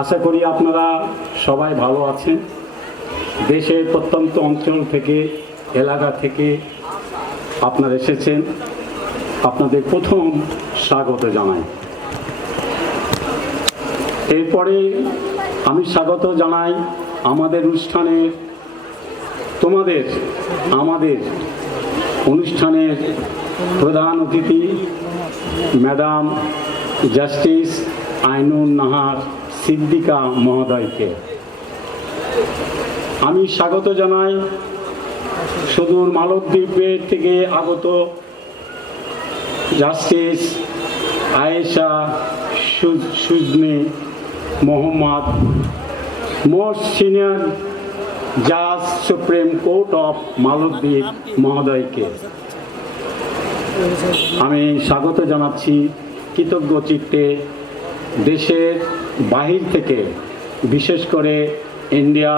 আশা করি আপনারা সবাই ভালো আছেন। দেশের প্রত্যন্ত অঞ্চল থেকে, এলাকা থেকে আপনারা এসেছেন, আপনাদের প্রথম স্বাগত জানাই। এরপরে আমি স্বাগত জানাই আমাদের অনুষ্ঠানের আমাদের অনুষ্ঠানের প্রধান অতিথি ম্যাডাম জাস্টিস আইনুন নাহার সিদ্দিকা মহোদয়কে। আমি স্বাগত জানাই সুদূর মালদ্বীপের থেকে আগত justice Ayesha Shujune Mohamed, most senior জাজ সুপ্রিম কোর্ট অফ মালদ্বীপ মহোদয়কে। আমি স্বাগত জানাচ্ছি কৃতজ্ঞ চিত্তে দেশের বাহির থেকে, বিশেষ করে ইন্ডিয়া,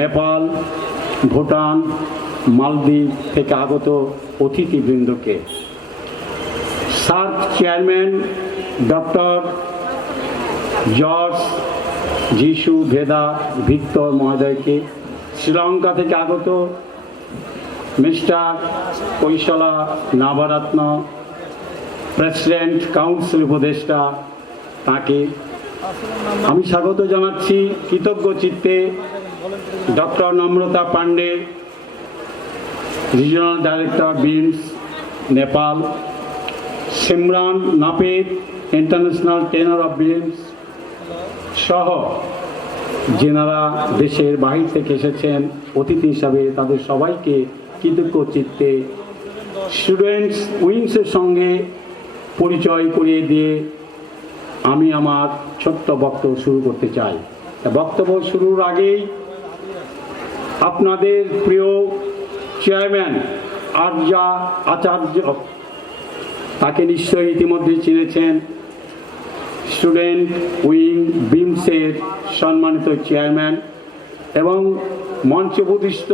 নেপাল, ভুটান, মালদ্বীপ থেকে আগত অতিথিবৃন্দকে। SAARC chairman doctor George Jesu Veda Victor মহোদয়কে, শ্রীলঙ্কা থেকে আগত mister Kaushala Navaratne, president council উপদেষ্টা, তাকে আমি স্বাগত জানাচ্ছি কৃতজ্ঞ চিত্তে doctor Namrata Pandey, regional director BIMS Nepal, Simran Napit, international টেনার of beans সহ যেনারা দেশের বাহির থেকে এসেছেন অতিথি হিসাবে, তাদের সবাইকে কৃতজ্ঞ চিত্তে স্টুডেন্টস উইংসের সঙ্গে পরিচয় করিয়ে দিয়ে আমি আমার ছোট্ট বক্তব্য শুরু করতে চাই। বক্তব্য শুরুর আগেই আপনাদের প্রিয় চেয়ারম্যান আর্যা আচার্য, তাকে নিশ্চয়ই ইতিমধ্যে চিনেছেন, স্টুডেন্ট উইং বিমসের সম্মানিত চেয়ারম্যান এবং মঞ্চে উপবিষ্ট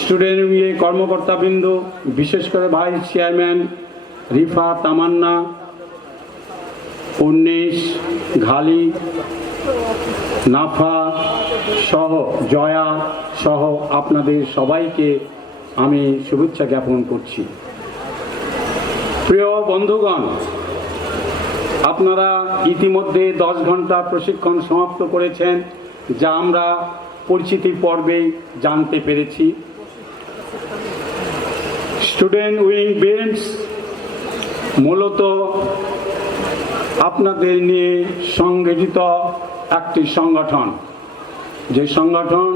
স্টুডেন্ট উইংয়ের কর্মকর্তাবৃন্দ, বিশেষ করে ভাইস চেয়ারম্যান রিফা তামান্না, উন্নেশ ঘালি, নাফা সহ জয়া সহ আপনাদের সবাইকে আমি শুভেচ্ছা জ্ঞাপন করছি। প্রিয় বন্ধুগণ, আপনারা ইতিমধ্যে 10 ঘন্টা প্রশিক্ষণ সমাপ্ত করেছেন, যা আমরা পরিচিতি পর্বে জানতে পেরেছি। স্টুডেন্ট উইং বিমস মূলত আপনাদের নিয়ে সংগঠিত একটি সংগঠন, যে সংগঠন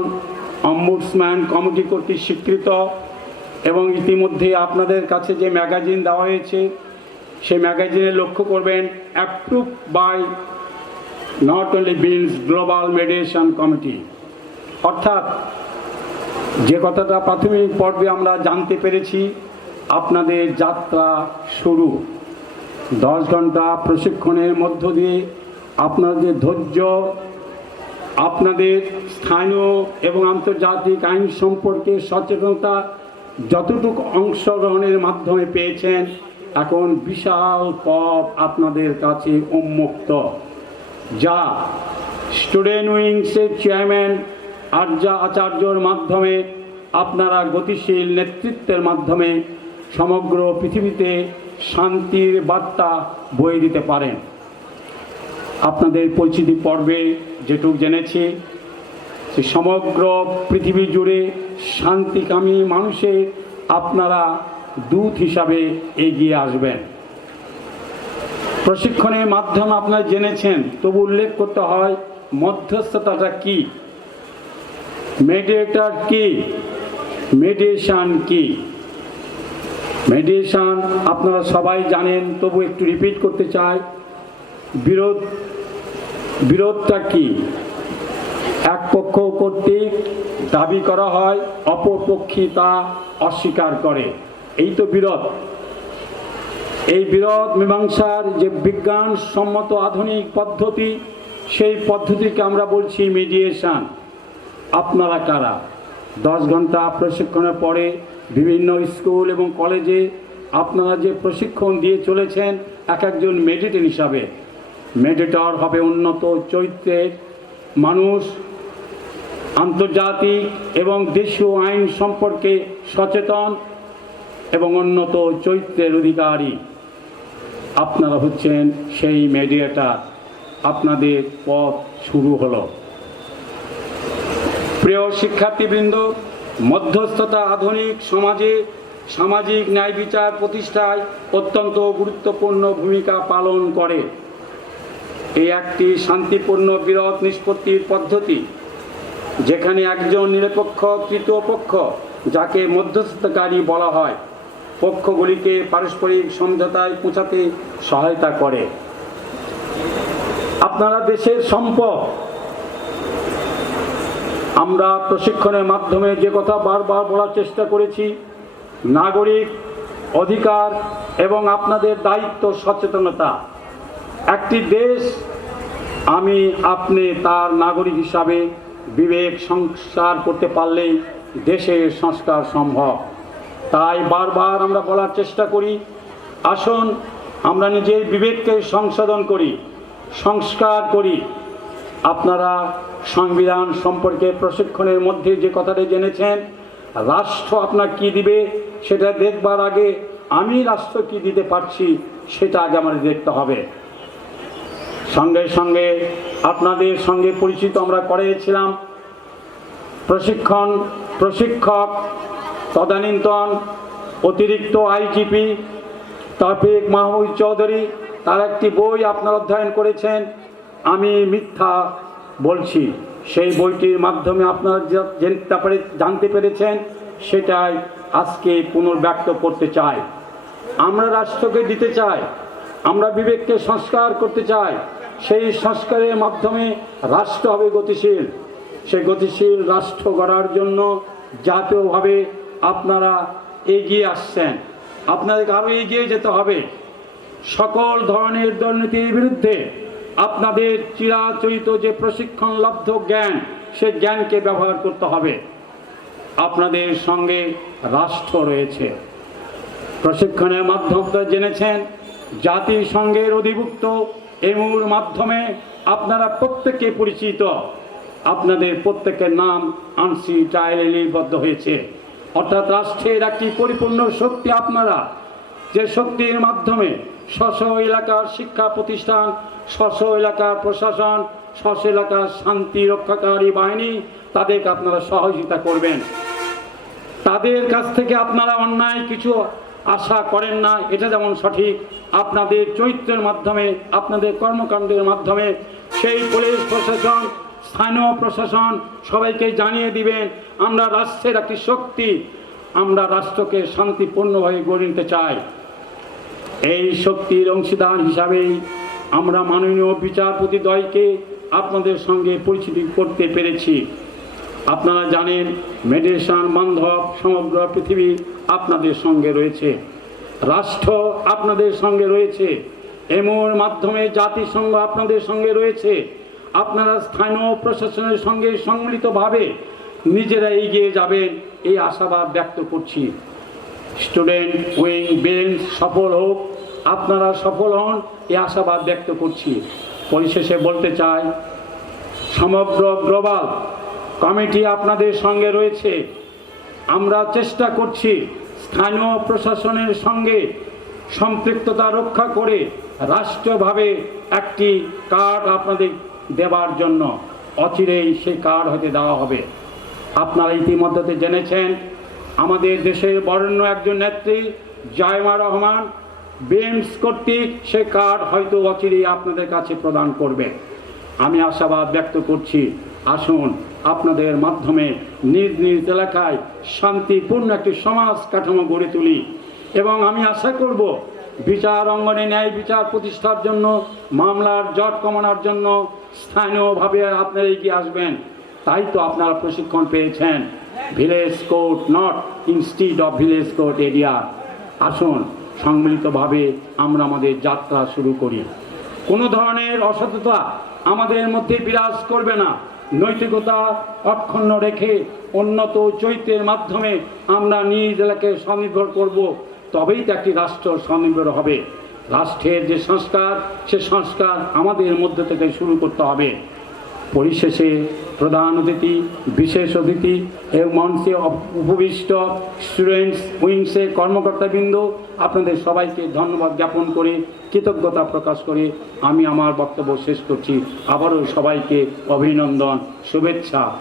অম্বুডসম্যান কমিটি কর্তৃক স্বীকৃত এবং ইতিমধ্যে আপনাদের কাছে যে ম্যাগাজিন দেওয়া হয়েছে সেই ম্যাগাজিনে লক্ষ্য করবেন approve by not only BIMS global mediation committee. অর্থাৎ যে কথাটা প্রাথমিক পর্বে আমরা জানতে পেরেছি, আপনাদের যাত্রা শুরু 10 ঘন্টা প্রশিক্ষণের মধ্য দিয়ে আপনাদের ধৈর্য, আপনাদের স্থানীয় এবং আন্তর্জাতিক আইন সম্পর্কে সচেতনতা যতটুকু অংশগ্রহণের মাধ্যমে পেয়েছেন, এখন বিশাল পথ আপনাদের কাছে উন্মুক্ত, যা স্টুডেন্ট উইংসের চেয়ারম্যান আর্যা আচার্যর মাধ্যমে আপনারা গতিশীল নেতৃত্বের মাধ্যমে সমগ্র পৃথিবীতে শান্তির বার্তা বয়ে দিতে পারেন। আপনাদের পরিচিতি পর্বে যেটুকু জেনেছি, সে সমগ্র পৃথিবী জুড়ে শান্তিকামী মানুষের আপনারা দূত হিসাবে এগিয়ে আসবেন। প্রশিক্ষণের মাধ্যমে আপনারা জেনেছেন, তবু উল্লেখ করতে হয় মধ্যস্থতাটা কি, মেডিয়েটর কি, মেডিয়েশন কি। মেডিয়েশন আপনারা সবাই জানেন, তবু একটু রিপিট করতে চাই। বিরোধটা কি? এক পক্ষ কর্তৃক দাবি করা হয়, অপর পক্ষী তা অস্বীকার করে, এই তো বিরোধ। এই বিরোধ মীমাংসার যে বিজ্ঞানসম্মত আধুনিক পদ্ধতি, সেই পদ্ধতিকে আমরা বলছি মিডিয়েশন। আপনারা কারা? 10 ঘন্টা প্রশিক্ষণের পরে বিভিন্ন স্কুল এবং কলেজে আপনারা যে প্রশিক্ষণ দিয়ে চলেছেন এক একজন মেডিয়েটর হিসাবে, মেডিটর হবে উন্নত চরিত্রের মানুষ, আন্তর্জাতিক এবং দেশীয় আইন সম্পর্কে সচেতন এবং উন্নত চরিত্রের অধিকারী। আপনারা হচ্ছেন সেই মিডিয়েটর। আপনাদের পথ শুরু হলো। প্রিয় শিক্ষার্থীবৃন্দ, মধ্যস্থতা আধুনিক সমাজে সামাজিক ন্যায় বিচার প্রতিষ্ঠায় অত্যন্ত গুরুত্বপূর্ণ ভূমিকা পালন করে। এই একটি শান্তিপূর্ণ বিরোধ নিষ্পত্তির পদ্ধতি, যেখানে একজন নিরপেক্ষ তৃতীয় পক্ষ, যাকে মধ্যস্থতাকারী বলা হয়, পক্ষগুলিকে পারস্পরিক সমঝোতায় পৌঁছাতে সহায়তা করে। আপনারা দেশের সম্পদ। আমরা প্রশিক্ষণের মাধ্যমে যে কথা বারবার বলার চেষ্টা করেছি, নাগরিক অধিকার এবং আপনাদের দায়িত্ব সচেতনতা। একটি দেশ আমি আপনি তার নাগরিক হিসাবে বিবেক সংস্কার করতে পারলেই দেশের সংস্কার সম্ভব। তাই বারবার আমরা বলার চেষ্টা করি, আসুন আমরা নিজের বিবেককে সংশোধন করি, সংস্কার করি। আপনারা সংবিধান সম্পর্কে প্রশিক্ষণের মধ্যে যে কথাটা জেনেছেন, রাষ্ট্র আপনার কি দিবে সেটা দেখবার আগে আমি রাষ্ট্র কি দিতে পারছি সেটা আগে আমাদের দেখতে হবে। সঙ্গে সঙ্গে আপনাদের সঙ্গে পরিচিত আমরা করেছিলাম প্রশিক্ষক তদানীন্তন অতিরিক্ত আইজিপি তাফিক মাহমুদ চৌধুরী। তার একটি বই আপনারা অধ্যয়ন করেছেন, আমি মিথ্যা বলছি। সেই বইটির মাধ্যমে আপনারা জানতে পেরেছেন, সেটাই আজকে পুনর্ব্যক্ত করতে চাই। আমরা রাষ্ট্রকে দিতে চাই, আমরা বিবেককে সংস্কার করতে চাই। সেই সংস্কারের মাধ্যমে রাষ্ট্র হবে গতিশীল। সেই গতিশীল রাষ্ট্র গড়ার জন্য জাতীয়ভাবে আপনারা এগিয়ে আসছেন, আপনাদেরকে আরও এগিয়ে যেতে হবে। সকল ধরনের দুর্নীতির বিরুদ্ধে আপনাদের চিরাচরিত যে প্রশিক্ষণলব্ধ জ্ঞান, সে জ্ঞানকে ব্যবহার করতে হবে। আপনাদের সঙ্গে রাষ্ট্র রয়েছে। প্রশিক্ষণের মাধ্যমে জেনেছেন জাতিসংঘের অধিভুক্ত এমুর মাধ্যমে আপনারা প্রত্যেকে পরিচিত। আপনাদের প্রত্যেকের নাম আনসি ট্রায়ালে লিপিবদ্ধ হয়েছে। অর্থাৎ রাষ্ট্রের একটি পরিপূর্ণ শক্তি আপনারা, যে শক্তির মাধ্যমে স্ব এলাকার শিক্ষা প্রতিষ্ঠান, স্ব এলাকার প্রশাসন, স্ব এলাকার শান্তি রক্ষাকারী বাহিনী, তাদেরকে আপনারা সহযোগিতা করবেন। তাদের কাছ থেকে আপনারা অন্যায় কিছু আশা করেন না, এটা যেমন সঠিক। আপনাদের চরিত্রের মাধ্যমে, আপনাদের কর্মকাণ্ডের মাধ্যমে সেই পুলিশ প্রশাসন, স্থানীয় প্রশাসন সবাইকে জানিয়ে দিবেন আমরা রাষ্ট্রের একটি শক্তি, আমরা রাষ্ট্রকে শান্তিপূর্ণভাবে গড়ে নিতে চাই। এই শক্তির অংশীদার হিসাবেই আমরা মাননীয় বিচারপতিদ্বয়কে আপনাদের সঙ্গে পরিচিতি করতে পেরেছি। আপনারা জানেন মেডিটেশন বান্ধব সমগ্র পৃথিবী আপনাদের সঙ্গে রয়েছে, রাষ্ট্র আপনাদের সঙ্গে রয়েছে, এমন মাধ্যমে জাতিসংঘ আপনাদের সঙ্গে রয়েছে। আপনারা স্থানীয় প্রশাসনের সঙ্গে সম্মিলিতভাবে নিজেরা এগিয়ে যাবেন, এই আশাবাদ ব্যক্ত করছি। স্টুডেন্ট উইং বেঞ্চ সফল হোক, আপনারা সফল হন, এই আশাবাদ ব্যক্ত করছি। পরিশেষে বলতে চাই, সমগ্র গ্লোবাল কমিটি আপনাদের সঙ্গে রয়েছে। আমরা চেষ্টা করছি স্থানীয় প্রশাসনের সঙ্গে সম্পৃক্ততা রক্ষা করে রাষ্ট্রভাবে একটি কার্ড আপনাদের দেবার জন্য। অচিরেই সেই কার্ড হতে দেওয়া হবে। আপনারা ইতিমধ্যে জেনেছেন আমাদের দেশের বরেণ্য একজন নেত্রী জাইমা রহমান বেমস কর্তৃক সে কার্ড হয়তো অচিরেই আপনাদের কাছে প্রদান করবে। আমি আশাবাদ ব্যক্ত করছি, আসুন আপনাদের মাধ্যমে নিজ নিজ এলাকায় শান্তিপূর্ণ একটি সমাজ কাঠামো গড়ে তুলি। এবং আমি আশা করব বিচার অঙ্গনে ন্যায় বিচার প্রতিষ্ঠার জন্য, মামলার জট কমানোর জন্য স্থানীয়ভাবে আপনারা এগিয়ে আসবেন। তাই তো আপনারা প্রশিক্ষণ পেয়েছেন, village court not instead of village court area. আসুন সম্মিলিতভাবে আমরা আমাদের যাত্রা শুরু করি। কোনো ধরনের অসততা আমাদের মধ্যে বিরাজ করবে না। নৈতিকতা অক্ষুণ্ণ রেখে উন্নত চরিত্রের মাধ্যমে আমরা নিজ এলাকায় স্বনির্ভর করব, তবেই তো একটি রাষ্ট্র স্বনির্ভর হবে। রাষ্ট্রের যে সংস্কার, সে সংস্কার আমাদের মধ্যে থেকে শুরু করতে হবে। পরিশেষে প্রধান অতিথি, বিশেষ অতিথি এবং মঞ্চে উপবিষ্ট স্টুডেন্টস উইংসের কর্মকর্তাবৃন্দ, আপনাদের সবাইকে ধন্যবাদ জ্ঞাপন করে, কৃতজ্ঞতা প্রকাশ করে আমি আমার বক্তব্য শেষ করছি। আবারও সবাইকে অভিনন্দন, শুভেচ্ছা।